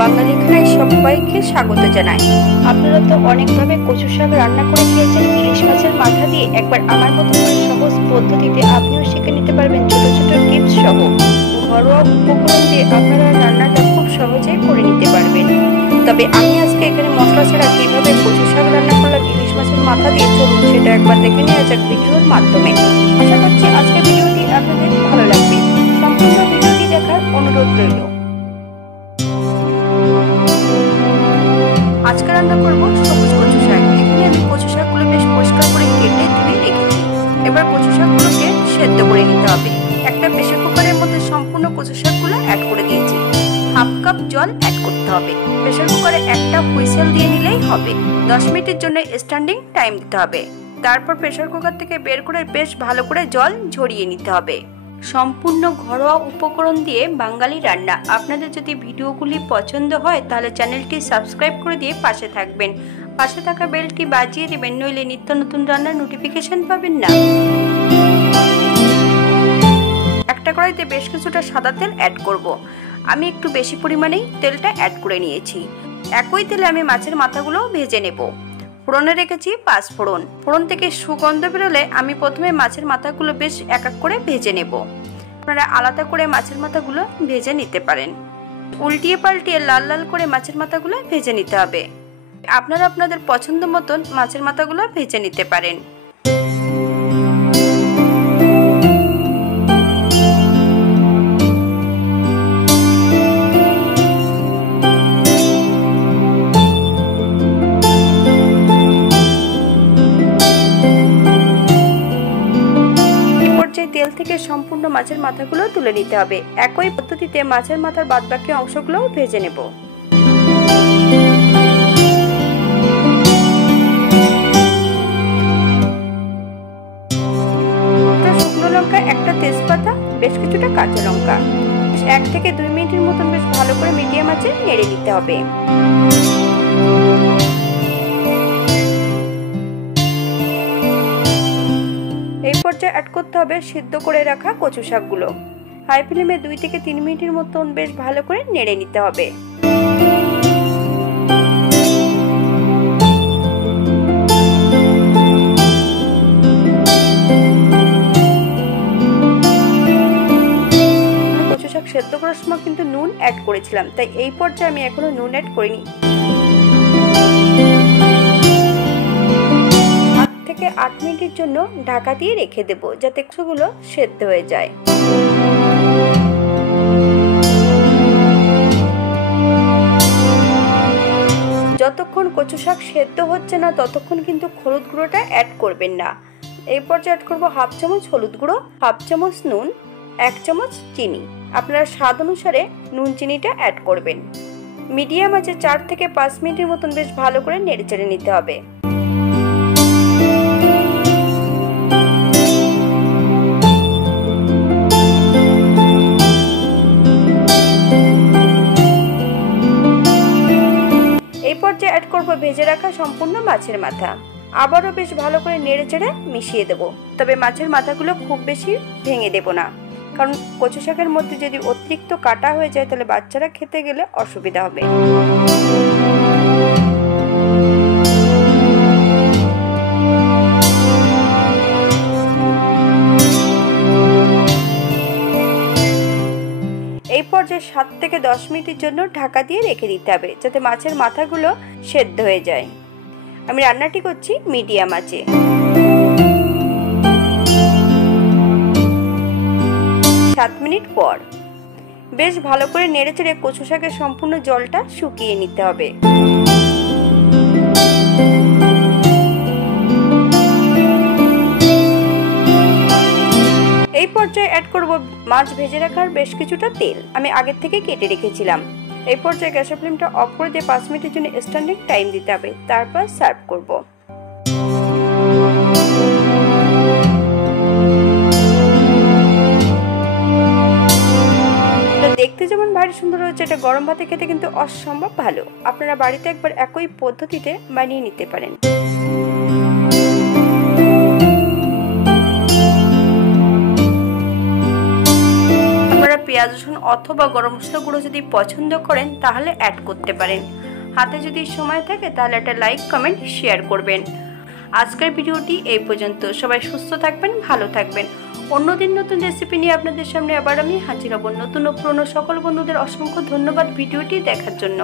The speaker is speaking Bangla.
বাঙালি খানায় সবাইকে স্বাগত জানাই। আপনারা তো অনেকভাবে কচু শাক রান্না করে খেয়েছেন ইলিশ মাছের মাথা দিয়ে। একবার আমার মতো করে সহজ পদ্ধতিতে আপনিও শিখে নিতে পারবেন ছোট ছোট টিপস সহ। ঘরোয়া উপকরণ দিয়ে আপনারা রান্নাটা খুব সহজেই করে নিতে পারবেন। তবে আমি আজকে এখানে মশলা ছাড়া কিভাবে কচু শাক রান্না করলাম ইলিশ মাছের মাথা দিয়ে, চলুন সেটা একবার দেখে নেওয়া যাক ভিডিওর মাধ্যমে। আশা করছি আজকের ভিডিওটি আপনাদের ভালো লাগবে। সম্পূর্ণ ভিডিওটি দেখার অনুরোধ রইল। আজকে রান্না করব সবুজ কচু শাক। এখানে আমি কচু শাকগুলো বেশ পরিষ্কার করে কেটে ধুয়ে রেখেছি। এবার কচু শাকগুলোকে সেদ্ধ করে নিতে হবে। একটা প্রেসার কুকারের মধ্যে সম্পূর্ণ কচু শাকগুলো অ্যাড করে দিয়েছি। হাফ কাপ জল অ্যাড করতে হবে। প্রেসার কুকারে একটা হুইসেল দিয়ে নিলেই হবে। 10 মিনিটের জন্য স্ট্যান্ডিং টাইম দিতে হবে। তারপর প্রেসার কুকার থেকে বের করে বেশ ভালো করে জল ঝরিয়ে নিতে হবে। সম্পূর্ণ ঘরোয়া উপকরণ দিয়ে বাঙালি রান্না। আপনাদের যদি ভিডিওগুলি পছন্দ হয় তাহলে চ্যানেলটি সাবস্ক্রাইব করে দিয়ে পাশে থাকবেন। পাশে থাকা বেলটি বাজিয়ে দেবেন, নইলে নিত্য নতুন রান্নার নোটিফিকেশন পাবেন না। একটা কড়াইতে বেশ কিছুটা সাদা তেল অ্যাড করব। আমি একটু বেশি পরিমাণেই তেলটা অ্যাড করে নিয়েছি। একই তেলে আমি মাছের মাথাগুলো ভেজে নেব। ফোড়নে রেখেছি 5 ফোড়ন। ফোড়ন থেকে সুগন্ধ বেরোলে আমি প্রথমে মাছের মাথাগুলো বেশ এক এক করে ভেজে নেব। আপনারা আলাদা করে মাছের মাথাগুলো ভেজে নিতে পারেন। উল্টিয়ে পাল্টিয়ে লাল লাল করে মাছের মাথাগুলো ভেজে নিতে হবে। আপনারা আপনাদের পছন্দ মতন মাছের মাথাগুলো ভেজে নিতে পারেন। তেল থেকে সম্পূর্ণ মাছের মাথাগুলো তুলে নিতে হবে। একই পদ্ধতিতে মাছের মাথার বাদবাকি অংশগুলো ভেজে নেব। শুকনো লঙ্কা, একটা তেজপাতা, বেশ কিছুটা কাঁচা লঙ্কা 1 থেকে 2 মিনিটের মতন বেশ ভালো করে মিডিয়াম আঁচে নেড়ে নিতে হবে। এই পর্যায়ে অ্যাড করতে হবে সিদ্ধ করে রাখা কচু শাকগুলো। হাই ফ্লেমে 2 থেকে 3 মিনিটের মতন বেশ ভালো করে নেড়ে নিতে হবে। কচু শাক সেদ্ধ করার সময় কিন্তু নুন অ্যাড করেছিলাম, তাই এই পর্যায়ে আমি এখনো নুন অ্যাড করিনি। 8 মিনিটের জন্য ঢাকা দিয়ে রেখে দেব, যাতে কচুগুলো সেদ্ধ হয়ে যায়। যতক্ষণ কচু শাক সেদ্ধ হচ্ছে না ততক্ষণ কিন্তু হলুদ গুঁড়োটা অ্যাড করবেন না। এই পর্যায়ে অ্যাড করব হাফ চামচ হলুদ গুঁড়ো, হাফ চামচ নুন, 1 চামচ চিনি। আপনারা স্বাদ অনুসারে নুন চিনিটা অ্যাড করবেন। মিডিয়াম আঁচে 4 থেকে 5 মিনিটের মতন বেশ ভালো করে নেড়েচেড়ে নিতে হবে। এই পর্যায়ে অ্যাড করব ভেজে রাখা সম্পূর্ণ মাছের মাথা। আবারও বেশ ভালো করে নেড়েচেড়ে মিশিয়ে দেব। তবে মাছের মাথাগুলো খুব বেশি ভেঙে দেব না, কারণ কচু শাকের মধ্যে যদি অতিরিক্ত কাটা হয়ে যায় তাহলে বাচ্চারা খেতে গেলে অসুবিধা হবে। এই পর্যায়ে 7 থেকে 10 মিনিটের জন্য ঢাকা দিয়ে রেখে দিতে হবে, যাতে মাছের মাথাগুলো সেদ্ধ হয়ে যায়। আমি রান্নাটি করছি মিডিয়াম আঁচে। 7 মিনিট পর বেশ ভালো করে নেড়েচেড়ে কচু শাকের সম্পূর্ণ জলটা শুকিয়ে নিতে হবে। এই পর্যায়ে অ্যাড করব মাছ ভেজে রাখার বেশ কিছুটা তেল। আমি আগের থেকে কেটে রেখেছিলাম। এই পর্যায়ে গ্যাসের ফ্লেমটা অফ করে দিয়ে 5 মিনিটের জন্য স্ট্যান্ডিং টাইম দিতে হবে। তারপর সার্ভ করব। দেখতে যেমন ভারী সুন্দর হচ্ছে, এটা গরম ভাতে খেতে কিন্তু অসম্ভব ভালো। আপনারা বাড়িতে একবার একই পদ্ধতিতে বানিয়ে নিতে পারেন। পেঁয়াজ রসুন অথবা গরম মশলা গুঁড়ো যদি পছন্দ করেন তাহলে অ্যাড করতে পারেন। হাতে যদি সময় থাকে তাহলে একটা লাইক কমেন্ট শেয়ার করবেন। আজকের ভিডিওটি এই পর্যন্ত। সবাই সুস্থ থাকবেন, ভালো থাকবেন। অন্যদিন নতুন রেসিপি নিয়ে আপনাদের সামনে আবার আমি হাজির হব। নতুন ও পুরনো সকল বন্ধুদের অসংখ্য ধন্যবাদ ভিডিওটি দেখার জন্য।